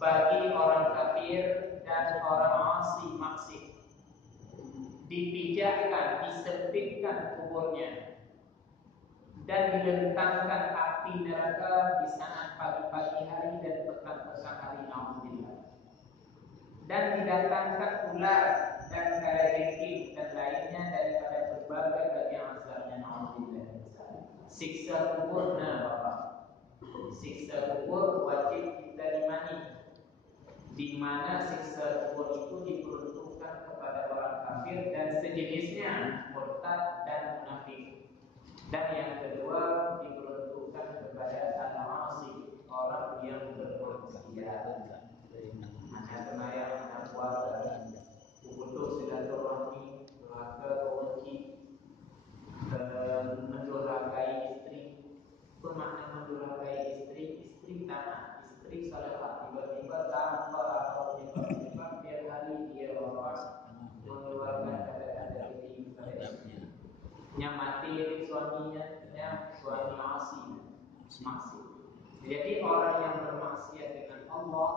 bagi orang kafir dan orang asi maksud. Dipijakkan, disempitkan kuburnya dan dilentangkan api neraka di saat pagi-pagi hari dan petang-petang hari, naudzubillah. Dan didatangkan ular dan kalajengking dan lainnya daripada berbagai bagian azabnya, naudzubillah. Siksa kubur, nah Bapak, siksa kubur wajib kita imani, di mana siksa kubur itu diperuntukkan kepada orang kafir dan sejenisnya, murtad dan munafik. Dan yang kedua diperuntukkan kepada al-asi, orang yang bermaksiat. Hanya sembahyang, hanya puasa, putus silaturahmi, durhaka, benci, mendurhakai istri. Bermakna mendurhakai istri, istri taat, istri salehah, tiba-tiba tanpa apa penyebab tiap hari dia wafat, mengeluarkan kata-kata ini kepada istrinya. Yang mati suaminya, yang suami maksiat. Jadi orang yang bermaksiat dengan Allah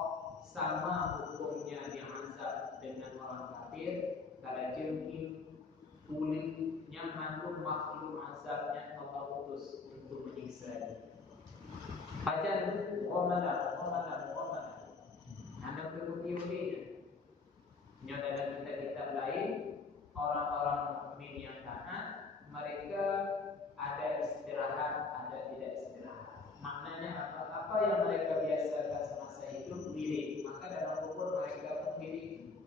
sama hukumnya diazab dengan orang kafir. Kalau jengking kulitnya mengandung makhluk azabnya, Allah utus untuk menyiksa. Ajar wamana. Anda berputih-putih. Yang dalam kitab-kitab lain, orang-orang mukmin yang taat, mereka ada istirahat, ada tidak istirahat. Maknanya apa yang mereka biasakan semasa hidup, wirid. Maka dalam kubur mereka pun wirid.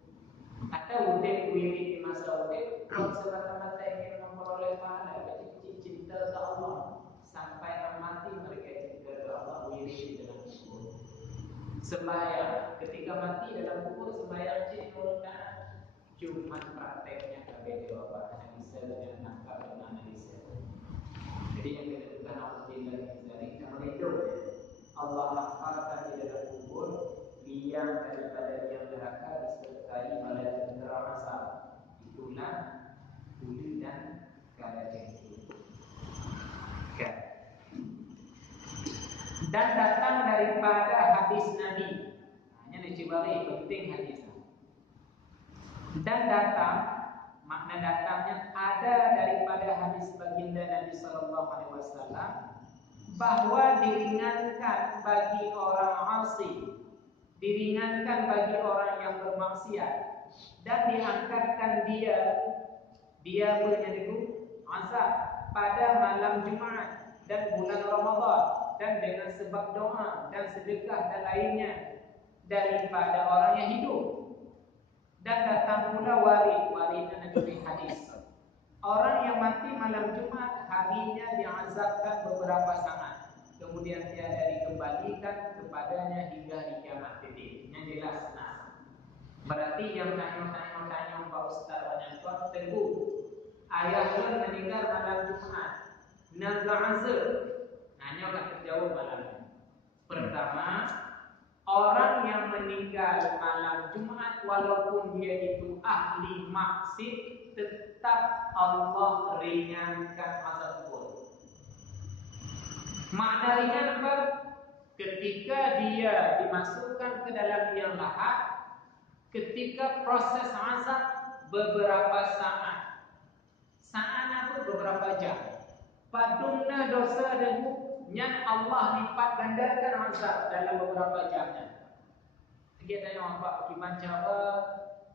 Atau wirid di masa wirid, semata-mata ingin memperoleh pahala, cinta ke Allah. Sampai mati mereka cinta ke Allah, wirid di dalam kubur. Sembahyang, ketika mati dalam kubur sembahyang jadi orang taat. Cuma prakteknya KBD Bapak analisa dengan nangkap dan analisa. Jadi yang kita lakukan alhamdulillah dari yang hidup Allah hafarkan di dalam kubur, liang daripada liang neraka disertai oleh tentera asal. Itulah bulu dan kalajengking. Okay. Dan datang daripada hadis Nabi. Hanya dicibari penting hadis. Dan datang, makna datangnya ada daripada hadis baginda Nabi sallallahu alaihi wasallam bahwa diringankan bagi orang asi, diringankan bagi orang yang bermaksiat, dan diangkatkan dia penyediku azab pada malam Jumat dan bulan Ramadan, dan dengan sebab doa dan sedekah dan lainnya daripada orang yang hidup. Dan datang pula warid dari hadis. Orang yang mati malam Jumat harinya diazabkan beberapa saat, kemudian tiada dikembalikan kepadanya hingga hari kiamat. Yang jelas berarti yang tanya Pak Ustaz banyak tuan teguh. Ayahnya meninggal malam Jumat, naga azab. Hanya akan terjawab malam. Pertama, orang yang meninggal malam Jumat walaupun dia itu ahli maksiat, tetap Allah ringankan azab kubur. Makna ringan apa? Ketika dia dimasukkan ke dalam liang lahat, ketika proses azab beberapa saat itu beberapa jam. Padumna dosa dan yang Allah lipat gandakan azab dalam beberapa jamnya. Dia tanya apa? Gimana cara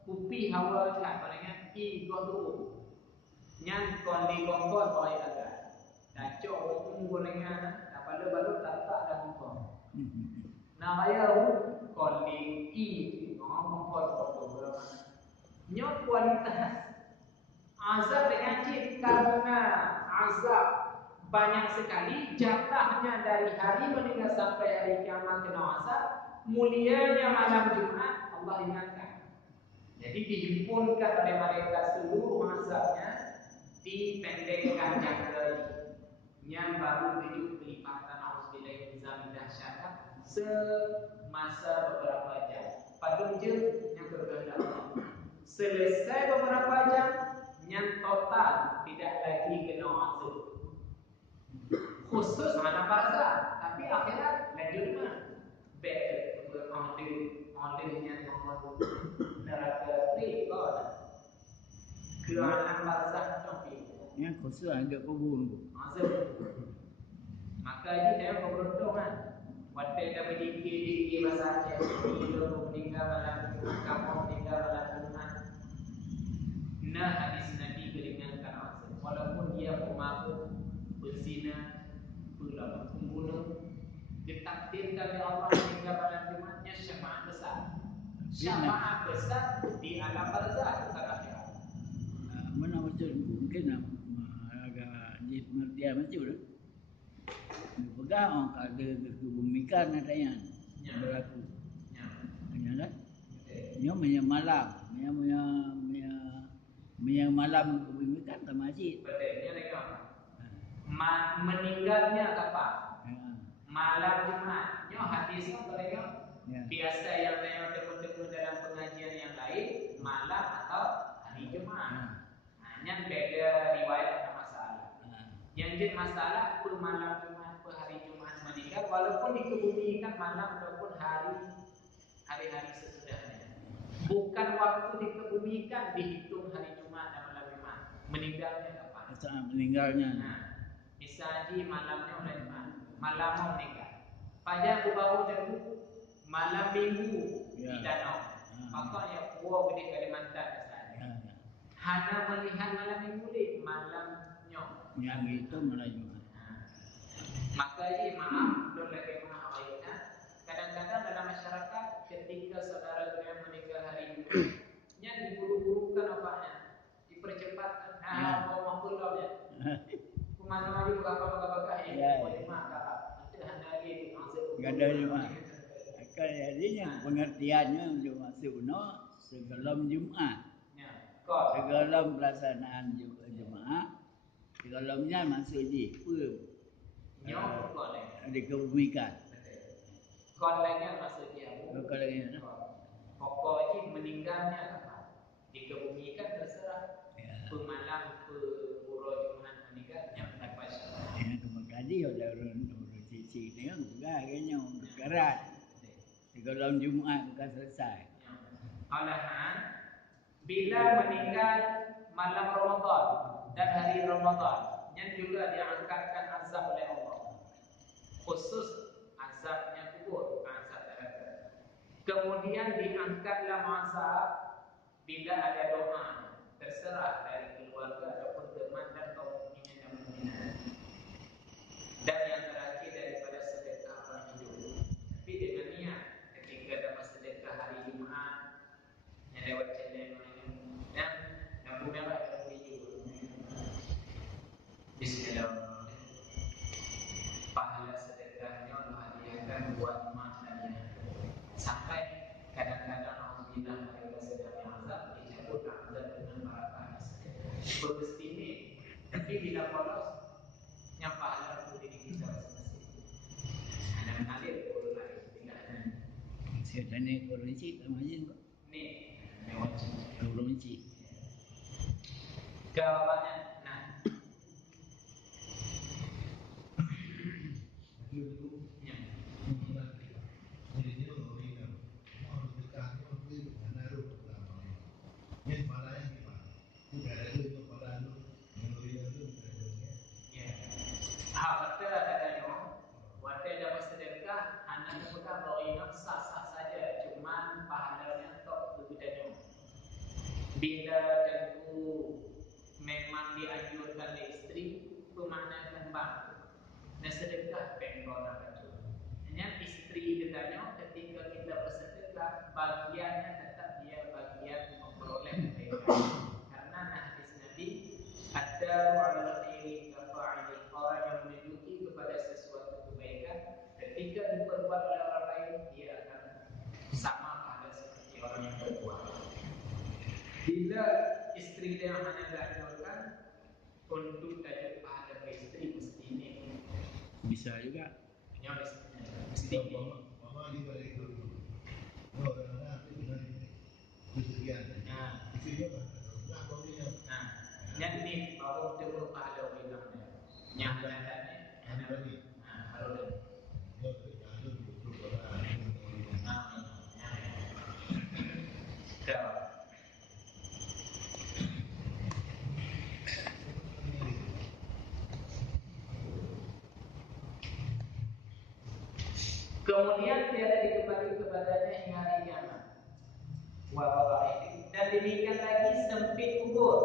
kupi hawa tak palingan gotu. Yang kondi kongkon boleh ada. Dacok orang gorengan, tak balu tak ada kongkon. Namanya kondi kongkon berapa? Nyot kualitas azab dengan cip karena azab banyak sekali, jatahnya dari hari meninggal sampai hari kiamat kena azab. Mulianya malam Jumat Allah ingatkan. Jadi dihimpunkan oleh mereka seluruh azabnya, dipendekkan jangka yang baru hidup kelipatan auzubillahi min dahsyat semasa beberapa jam. Padahal yang berbeda. Selesai beberapa jam, yang total tidak lagi kena azab. Khusus anak barzah, tapi akhirat lanjutnya. Baik, Ke alam barzakh tu. Yang khusus ada kubur tu. Maka ini saya beruntung kan. Waktu kita berdikir bahasa Aceh, bila meninggal malam kamu meninggal malam Jumat. Nah hadis Nabi keringankan azab. Walaupun dia pemabuk, berzina, pembunuh, ditakdirkan oleh Allah meninggal malam Jumatnya syafaat besar. Syafaat besar di alam barzakh bukan akhirat. Mana macam mungkin agak dia macam tu. Pegang ada kebumikan adanya berlaku. Ya kan? Yang malam, yang malam kebumikan ke masjid. Betul, dia tengok. Meninggalnya kapan? Malam Jumat. Nyo hadis tu tengok. Biasa yang tengok temu-temu dalam pengajian yang lain malam atau hari Jumat. Hanya beda riwayat ada masalah. Yang jadi masalah per malam Jumat, per hari Jumat meninggal walaupun dikebumikan malam ataupun hari-hari sesudahnya. Bukan waktu dikebumikan dihitung hari Jumat dan malam Jumat. Meninggalnya kapan? Saat meninggalnya. Misalnya malamnya oleh Jumat, malam meninggal. Pada baru jadu malam Minggu di danau. Makanya pulau di Kalimantan misalnya. Hana melihat malam Minggu ni malamnya. Yang itu malam Jumat. Maka ini maaf, belum lagi maaf ayatnya. Kadang-kadang dalam masyarakat ketika saudara yang meninggal hari Jumat, yang diburu-burukan apanya, dipercepat. Mau pulang ya. Kemana-mana juga apa-apa ini, boleh makan. Nanti hanya lagi masuk. Gada Jumat. Akan jadinya pengertiannya untuk masuk sebelum Jumat. Sebelum pelaksanaan Jumat, sebelumnya masuk di dikebumikan. Kolengnya masuk dia. Kolengnya. Pokoknya meninggalnya kapan? Dikebumikan terserah. Pemalam pura Jumat meninggalnya mendapat syarat. Ya, kemudian ada orang sisi ni kan agaknya kerat. Sebelum Jumat bukan selesai. Olahan bila meninggal malam Ramadan dan hari Ramadan yang juga diangkatkan azab oleh Allah. Khusus azabnya kubur, azab neraka. Kemudian diangkatlah azab bila ada doa, terserah dari keluarga ataupun teman dan kaum mukminin dan mukminat. Dan yang terakhir daripada sedekah orang hidup. Tapi dengan niat ketika dapat sedekah hari Jumat yang lewat channel dan lampu merah dan hijau. Bismillahirrahmanirrahim. Pahala sedekahnya Allah hadiahkan buat mak dan ayah. Sampai kadang-kadang alhamdulillah mereka sedang azab dicabut azab dengan barakah sedekah. Berbesti ini, tapi bila polos yang pahala itu diri kita masing-masing. Ada mengalir pun lain, tidak ada. Siapa ni korunci kemarin kok? Ni lewat korunci. Jawabannya, nah. Bila tentu memang dianjurkan oleh isteri, bermakna membantu. Dan sedekah pengkau nak bantu. Hanya isteri katanya ketika kita bersedekah, bagiannya tetap dia bagian memperoleh kebaikan. Karena hadis Nabi, ada wa'ala khairi kafa'ili, orang yang menunjuki kepada sesuatu kebaikan, ketika diperbuat oleh orang lain, dia akan sama pahala seperti orang yang berbuat. Bila isteri dia hanya dianjurkan untuk tajuk pahala isteri mesti ini bisa juga. Ya mesti ini. Mama di balik itu. Orang-orang itu dari kesekian. Nah, itu juga tak boleh. Nah, yang ini baru untuk pahala bilangnya. Yang lainnya Ada lagi. Nah, harus. Ya, ada untuk orang. Kemudian tiada dikembali kepadanya hingga hari kiamat. Dan demikian lagi sempit kubur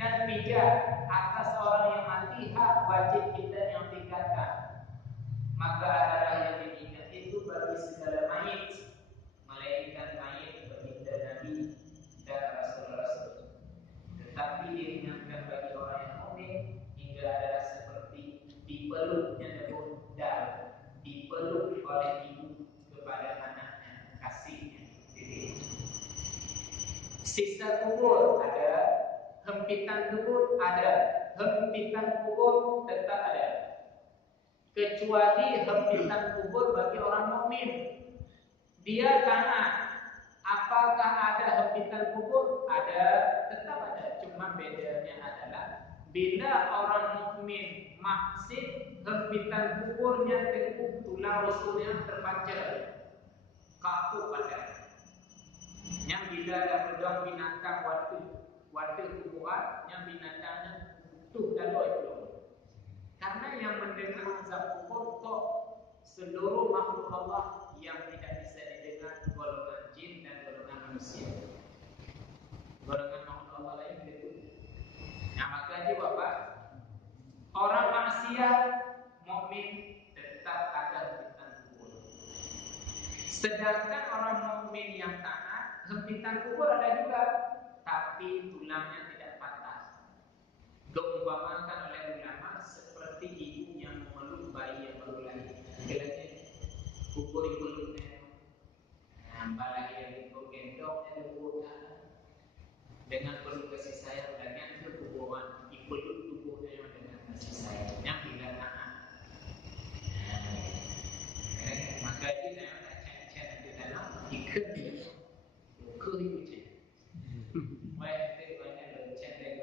dan pijak atas orang yang mati hak wajib kita yang tingkatkan. Maka adalah yang demikian itu bagi segala mayit, melainkan mayit baginda Nabi dan Rasul-Rasul. Tetapi diringankan bagi orang yang mukmin hingga adalah seperti dipeluknya debun dan dipeluk oleh ibu kepada anaknya, kasihnya sendiri. Sisa kubur ada, hempitan kubur ada, hempitan kubur tetap ada. Kecuali hempitan kubur bagi orang mukmin. Dia taat. Apakah ada hempitan kubur? Ada, tetap ada. Cuma bedanya adalah bila orang mukmin maksud hempitan kuburnya tengku tulang rusuknya terpancar, kaku pada. Yang bila ada pedang binatang waktu kuburan, yang binatangnya tuh dan itu. Karena yang mendengar azab kubur kok seluruh makhluk Allah yang tidak bisa didengar, golongan jin dan golongan manusia. Golongan makhluk Allah lain itu. Nah makanya Bapak, orang maksiat mukmin tetap ada hempitan kubur. Sedangkan orang mukmin yang taat, hempitan kubur ada juga, tapi tulangnya tidak patah. Diumpamakan oleh ulama seperti ibu yang memeluk bayi yang baru lahir. Bilangnya kubur peluknya, nambah lagi yang gendongnya dengan penuh kasih sayang, dan itu kuburan dipeluk tubuhnya dengan kasih sayang. Yang bila taat. Maka ini saya nak cek di dalam ikan ke ibu cek. Wah itu banyak lo cek deh.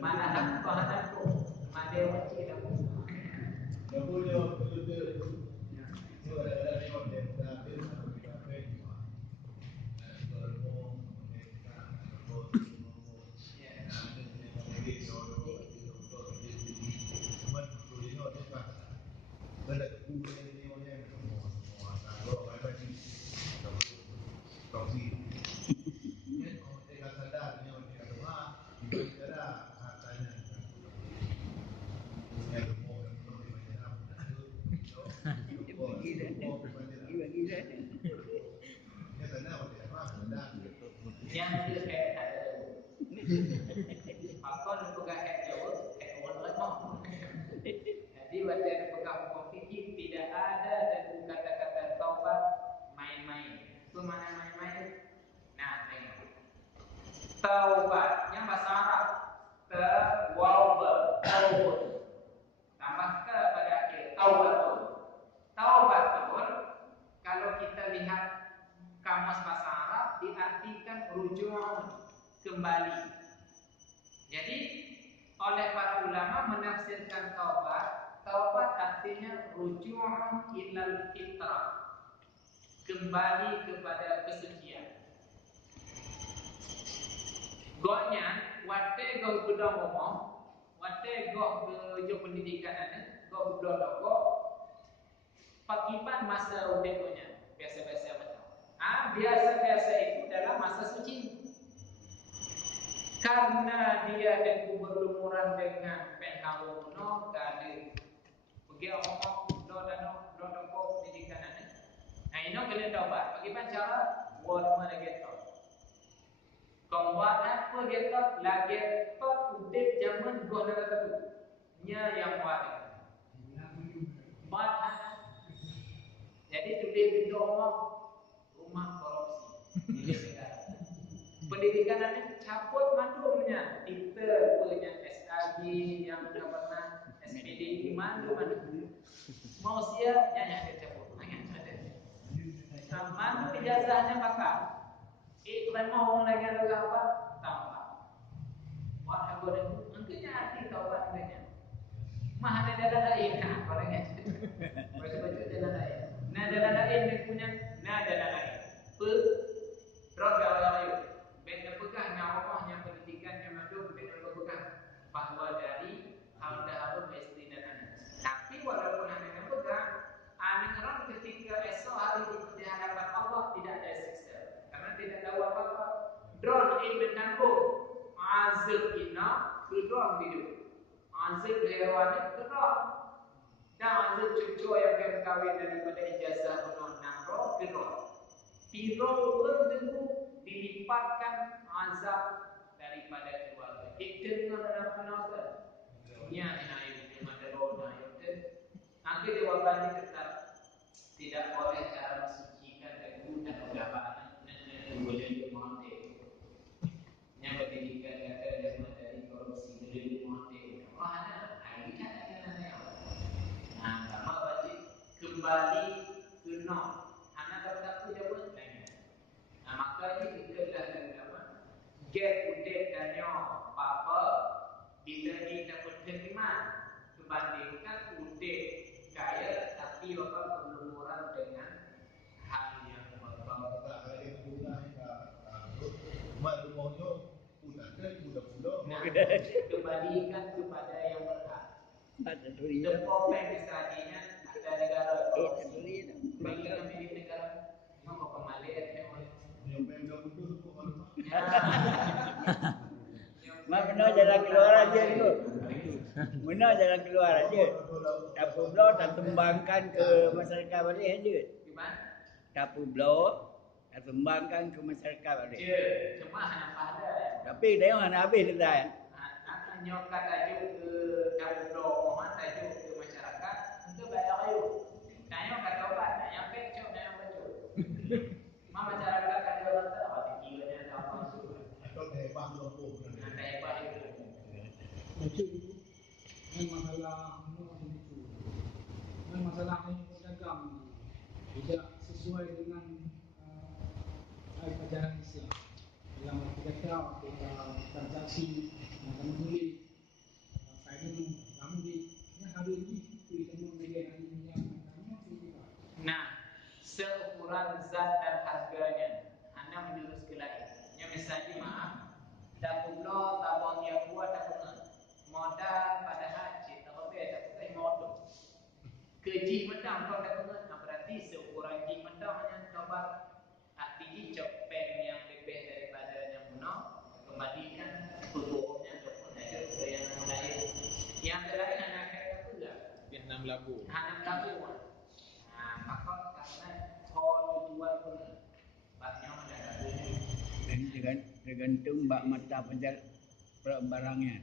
Mana bahan aku, mana wajib aku. Yang dia tak ada. Maka nak pegang hak jawab, hak orang lama. Jadi waktu pegang hukum fikih tidak ada dan kata-kata taubat main-main. Itu mana main-main? Nah, tengok. Taubat yang bahasa Arab tawabah, taubat. Tambah ke pada akhir taubatun. Taubatun kalau kita lihat kamus bahasa Arab diartikan rujuk, kembali. Jadi oleh para ulama menafsirkan taubat artinya rujuk ilal fitrah, kembali kepada kesucian. Gonya wate go bedong omong, wate go ke pendidikan ana, go bedong doko pakipan masa udeknya biasa-biasa macam. Biasa-biasa itu dalam masa suci. Karena dia dan berlumuran dengan pengawono kali pergi omong do pendidikan ana. Nah ini kalian taubat. Bagaimana cara? Buat mana gitu? Buat apa gitu? Lagi udip zaman gua nak tahu. Nya yang buat. Buat. Jadi tulis itu rumah korupsi. Pendidikan ini cabut mandumnya, kita punya SAG yang sudah pernah SPD di mana. sia yang tercampur. Mana ijazahnya bakal. Iklan mau lagi ada apa? Tambah. Wah, aku ada mungkinnya arti taubat dengan. Mah ada jalan lain, apa lagi? Baca-baca jalan lain. Nah jalan lain dia punya, nah jalan lain. Drop ayo. Benda pegang nyawanya pendidikannya maju, benda pegang bahwa dari hal-hal istri dan anak. Tapi walaupun anak pegang, anak orang ketika esok hari di hadapan Allah tidak ada siksa, karena tidak tahu apa-apa. Drone ini menanggung, azab ina, drone hidup. Azab hewan itu drone. Dan azab cucu yang berkawin daripada ijazah penuh namro, drone. Piro pun tentu dilipatkan azab daripada keluarga. Kita dengan anak-anak nya inayu madaro nayu. Nanti jawabannya tetap tidak boleh cara mensucikan regu dan ungkapan dan boleh monte. Yang pendidikan kata dari korupsi boleh monte. Mana? Ini kan ada. Nah, sama wajib kembali ke norm. Anak tak punya pun lain. Nah, maka ini kita dah apa? Get udet danyo apa bila kita berterima dibandingkan udet kaya tapi apa berlumuran dengan hal yang berbau. Tak ada guna mak rumahnya udah pulau. Nah, kembalikan kepada yang berhak. Ada duri. Tempopeng misalnya ada negara Ada duri. bagi kami di negara mau kembali Yang pemda betul tu kalau Mak benar jalan keluar aja tu. Benar jalan keluar aja. Tapu blok tak tumbangkan ke masyarakat balik aja. di mana? Tapu blok tak tumbangkan ke masyarakat balik. Dia cuma hanya pada Tapi tengok nak habis dah. nak nyokat tajuk ke Kapoldo mohon tajuk ke masyarakat untuk bayar kayu. Tanya kata obat, yang pecok dan yang baju. Mak masyarakat kata obat tak apa tingginya tak apa. atau hebat lopo. Nanti hebat itu. Macam itu, ini masalah itu. Ini masalah ini pedagang tidak sesuai dengan ajaran Islam. Dalam kita tahu kita transaksi akan beli saya ini kamu di hari ini kita membeli hari ini yang kamu tidak. Nah, seukuran zat dan harganya, anda menjurus ke lain. Yang misalnya maaf, dapur lo tabung yang kuat dapur modal pada haji, tak apa dapur modal. Keji mendang kau dapur berarti seukuran ji mendang hanya coba tinggi cepeng yang lebih daripada yang kuno, kembalikan pokoknya dapur ada ke yang lain. Yang lain anak kata pula. Vietnam labu. Anak labu. Nah, maka karena kau jual pun banyak ada. Tergantung bak mata penjual barangnya.